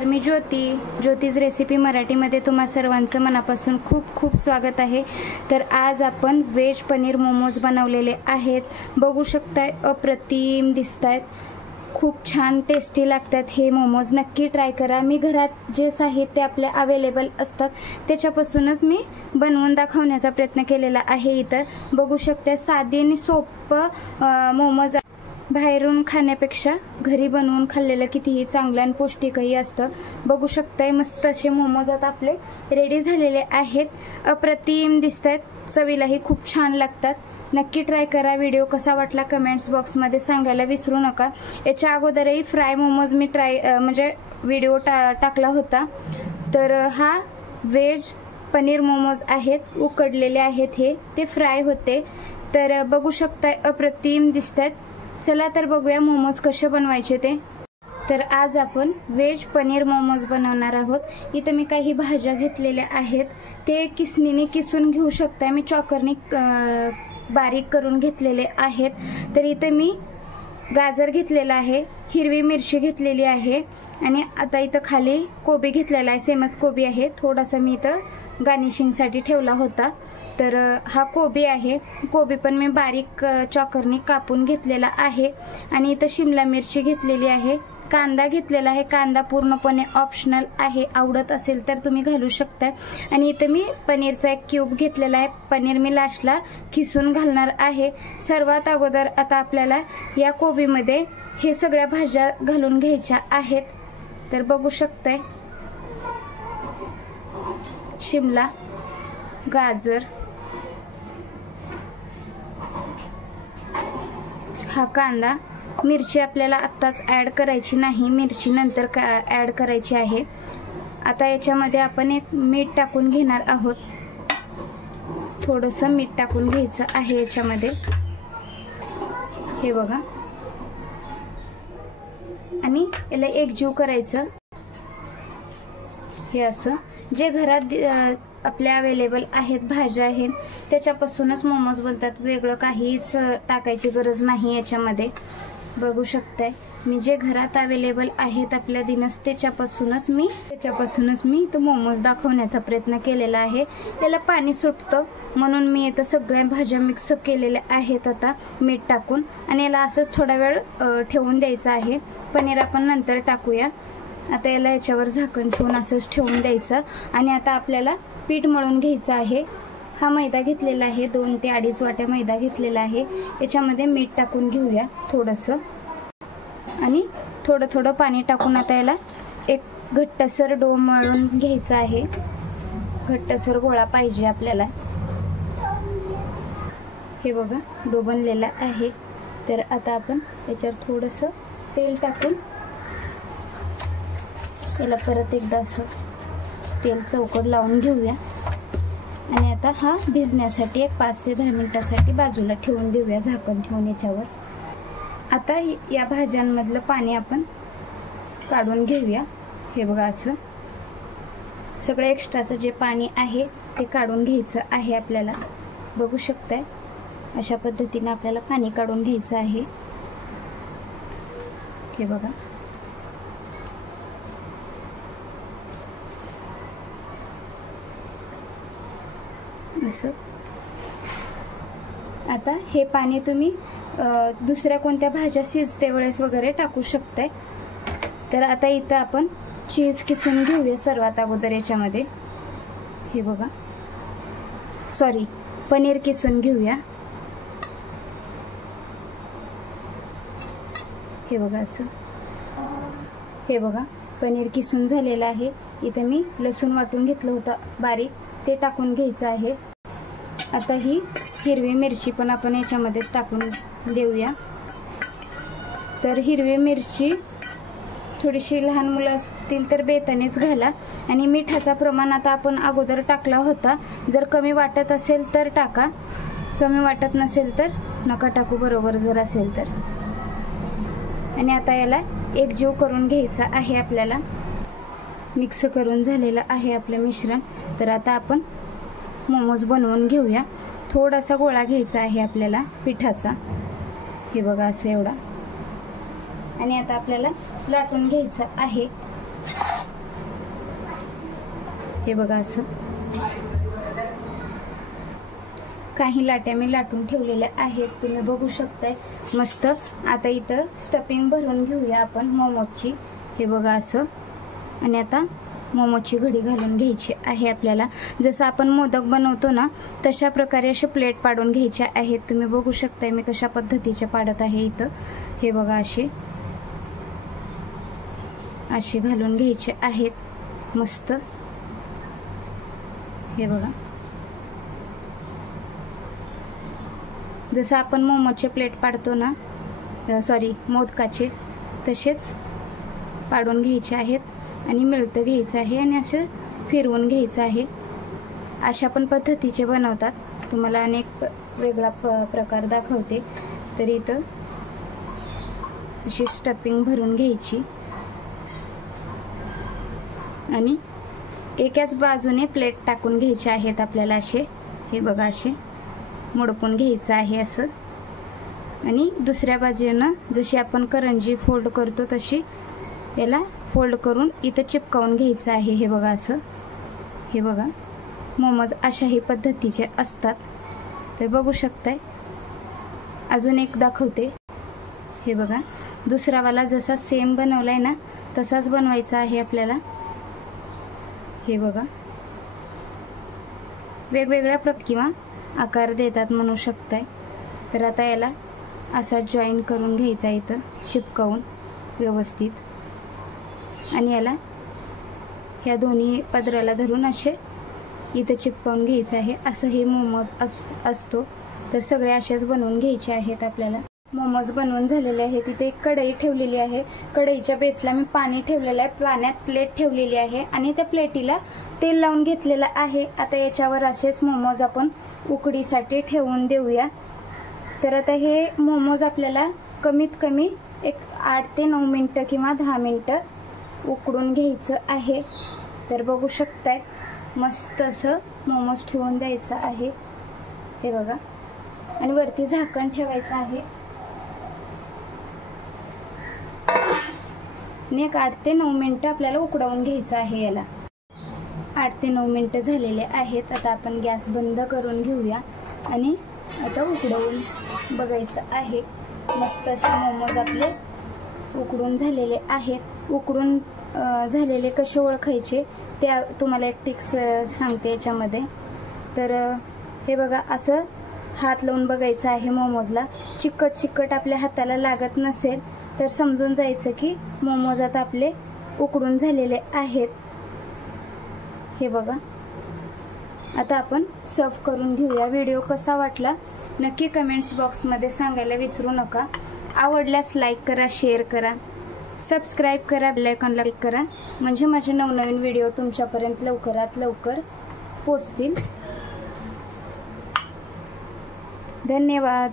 नमस्कार, मी ज्योतीज रेसिपी मराठीमध्ये तुम्हा सर्वांचं मनापासून खूप खूप स्वागत आहे। तर आज आपण व्हेज पनीर मोमोज बनवलेले आहेत। बघू शकताय, अप्रतिम दिसतायत, खूप छान टेस्टी लागतात हे मोमोज। नक्की ट्राय करा। मी घरात जे साहित्य आपले अवेलेबल असतात त्याच्यापासूनच मी बनवून दाखवण्याचा प्रयत्न केलेला आहे। इतर बघू शकता, साधी आणि सोपं मोमोज बाहेरून खाण्यापेक्षा घरी बनवून खाल्लेलं कितीही चांगलं आणि पौष्टिकही असतं। बघू शकताय, मस्त असे मोमोज आता आपले रेडी झालेले आहेत। अप्रतिम दिसतात, चवीलाही खूप छान लागतात। नक्की ट्राय करा। व्हिडिओ कसा वाटला कमेंट्स बॉक्समध्ये सांगायला विसरू नका। याच्या अगोदरही फ्राय मोमोज मी व्हिडिओ टाकला होता। तर हा व्हेज पनीर मोमोज आहेत, उकडलेले आहेत, ते फ्राय होते। तर बघू शकताय, अप्रतिम दिसतात। चला तर बघूया मोमोज कसे बनवायचे ते। तर आज आपण व्हेज पनीर मोमोज बनवणार आहोत। इथे मी काही भाज्या घेतलेल्या आहेत, ते किसणीने किसून घेऊ शकता। मी चॉकरने बारीक करून घेतलेले आहेत। तर इथे मी गाजर घेतलेला आहे, हिरवी मिरची घेतलेली आहे आणि आता इथं खाली कोबी घेतलेला आहे, सेमच कोबी आहे। थोडासा मी इथं गार्निशिंगसाठी ठेवला होता। तर हा कोबी आहे, कोबी पण मी बारीक चॉकरने कापून घेतलेला आहे। आणि इथं शिमला मिरची घेतलेली आहे, कांदा घेतलेला आहे। कांदा पूर्णपणे ऑप्शनल आहे, आवडत असेल तर तुम्ही घालू शकता। आणि इथं मी पनीरचा एक क्यूब घेतलेला आहे, पनीर मी लास्टला खिसून घालणार आहे। सर्वात अगोदर आता आपल्याला या कोबीमध्ये हे सगळ्या भाज्या घालून घ्यायच्या आहेत। तर बघू शकताय, शिमला, गाजर, हा कांदा, मिरची आपल्याला आत्ताच ॲड करायची नाही, मिरची नंतर ॲड करायची आहे। आता याच्यामध्ये आपण एक मीठ टाकून घेणार आहोत, थोडंसं मीठ टाकून घ्यायचं आहे याच्यामध्ये, हे बघा। आणि याला एकजीव करायचं, हे असं। जे घरात आपल्या अवेलेबल आहेत, भाज्या आहेत, त्याच्यापासूनच मोमोज बनतात, वेगळं काहीच टाकायची गरज नाही याच्यामध्ये। बघू शकताय, मी जे घरात अवेलेबल आहेत आपल्या दिनस त्याच्यापासूनच मी इथं मोमोज दाखवण्याचा प्रयत्न केलेला आहे। याला पाणी सुटतं म्हणून मी इथं सगळ्या भाज्या मिक्स केलेल्या आहेत आता मीठ टाकून। आणि याला असंच थोडा वेळ ठेवून द्यायचं आहे। पनीर आपण नंतर टाकूया। आता याला याच्यावर झाकण ठेवून असंच ठेवून द्यायचं। आणि आता आपल्याला पीठ मळून घ्यायचं आहे। हा मैदा घेतलेला आहे, 2 ते 2.5 वाट्या मैदा घेतलेला आहे। याच्यामध्ये मीठ टाकून घेऊया थोडंसं, आणि थोडं थोडं पाणी टाकून आता याला एक घट्टसर डो मळून घ्यायचा आहे। घट्टसर गोळा पाहिजे आपल्याला, हे बघा डो बनलेला आहे। तर आता आपण याच्यावर थोडंसं तेल टाकून याला परत एकदा असं तेल चौकट लावून घेऊया। आणि आता हा भिजण्यासाठी एक 5 ते 10 मिनिटासाठी बाजूला ठेवून देऊया, झाकण ठेवून याच्यावर। आता या भाज्यांमधलं पाणी आपण काढून घेऊया, हे बघा असं सगळं एक्स्ट्राचं जे पाणी आहे ते काढून घ्यायचं आहे आपल्याला। बघू शकताय, अशा पद्धतीने आपल्याला पाणी काढून घ्यायचं आहे, हे बघा। असं आता हे पाणी तुम्ही दुसऱ्या कोणत्या भाज्या शिजते वेळेस वगैरे टाकू शकताय। तर आता इथं आपण चीज किसून घेऊया सर्वात अगोदर याच्यामध्ये, हे बघा, सॉरी पनीर किसून घेऊया, हे बघा असं। हे बघा पनीर किसून झालेलं आहे। इथं मी लसूण वाटून घेतलं होतं बारीक, ते टाकून घ्यायचं आहे। आता ही हिरवी मिरची पण आपण याच्यामध्येच टाकून देऊया। तर हिरवी मिरची थोडीशी लहान मुलं असतील तर बेतानेच घाला। आणि मिठाचा प्रमाण आता आपण अगोदर टाकला होता, जर कमी वाटत असेल तर टाका, कमी वाटत नसेल तर नका टाकू, बरोबर जर असेल तर। आणि आता याला एकजीव करून घ्यायचा आहे आपल्याला, मिक्स करून झालेलं आहे आपलं मिश्रण। तर आता आपण मोमोज बनवून घेऊया। थोडासा गोळा घ्यायचा आहे आपल्याला पिठाचा, हे बघा असं एवढा। आणि आता आपल्याला लाटून घ्यायचं आहे। हे बघा असं काही लाट्या मी लाटून ठेवलेल्या आहेत, तुम्ही बघू शकताय मस्त. आता इथं स्टफिंग भरून घेऊया आपण मोमोजची. हे बघा असं. आणि आता मोमोजची घडी घालून घ्यायची आहे आपल्याला. जसं आपण मोदक बनवतो ना तशा प्रकारे असे प्लेट पाडून घ्यायचे आहेत. तुम्ही बघू शकताय मी कशा पद्धतीचे पाडत आहे इथं. हे बघा असे घालून घ्यायचे आहेत मस्त. हे बघा जसं आपण मोमोजचे प्लेट पाडतो ना, मोदकाचे, तसेच पाडून घ्यायचे आहेत. आणि मिळतं घ्यायचं आहे आणि असं फिरवून घ्यायचं आहे. अशा पण पद्धतीचे बनवतात. तुम्हाला अनेक वेगळा प्रकार दाखवते. तर इथं अशी स्टफिंग भरून घ्यायची आणि एकाच बाजूने प्लेट टाकून घ्यायचे आहेत आपल्याला असे. हे बघा असे मोडपून घ्यायचं आहे असं. आणि दुसऱ्या बाजूनं जशी आपण करंजी फोल्ड करतो तशी याला फोल्ड करून इथं चिपकावून घ्यायचं आहे. हे बघा असं. हे बघा मोमोज अशाही पद्धतीचे असतात. तर बघू शकताय. अजून एक दाखवते. हे बघा दुसरावाला जसा सेम बनवलाय ना तसाच बनवायचा आहे आपल्याला. हे बघा वेगवेगळ्या किंवा आकार देतात म्हणू शकताय. तर आता याला असा जॉईन करून घ्यायचा इथं चिपकावून व्यवस्थित. आणि याला ह्या दोन्ही पदराला धरून असे इथं चिपकावून घ्यायचं आहे. असं हे मोमोज असतो. तर सगळे असेच बनवून घ्यायचे आहेत आपल्याला. मोमोज बनवून झालेले आहेत. इथे एक कढई ठेवलेली आहे. कढईच्या बेसला मी पाणी ठेवलेलं आहे. पाण्यात प्लेट ठेवलेली आहे आणि त्या प्लेटीला तेल लावून घेतलेलं आहे. आता याच्यावर असेच मोमोज आपण उकडीसाठी ठेवून देऊया. तर आता हे मोमोज आपल्याला कमीत कमी एक 8 ते 9 मिनटं किंवा 10 मिनटं उकडून घ्यायचं आहे. तर बघू शकताय मस्त असं मोमोज ठेवून द्यायचं आहे. हे बघा. आणि वरती झाकण ठेवायचं आहे. आणि एक 8 ते 9 मिनटं आपल्याला उकडवून घ्यायचं आहे याला. 8 ते 9 मिनटं झालेले आहेत. आता आपण गॅस बंद करून घेऊया आणि आता उकडवून बघायचं आहे. मस्त असे मोमोज आपले उकडून झालेले आहेत. उकडून झालेले कसे ओळखायचे त्या तुम्हाला एक टिप्स सांगते याच्यामध्ये. तर हे बघा असं हात लावून बघायचं आहे मोमोजला. चिकट आपल्या हाताला लागत नसेल तर समजून जायचं की मोमोज आता आपले उकडून झालेले आहेत. हे बघा. आता आपण सर्व करून घेऊया. व्हिडिओ कसा वाटला नक्की कमेंट्स बॉक्समध्ये सांगायला विसरू नका. आवडल्यास लाईक करा, शेअर करा, सबस्क्राईब करा, बेल आयकॉनला क्लिक करा म्हणजे माझे नवनवीन व्हिडिओ तुमच्यापर्यंत लवकरात लवकर पोहोचतील. धन्यवाद.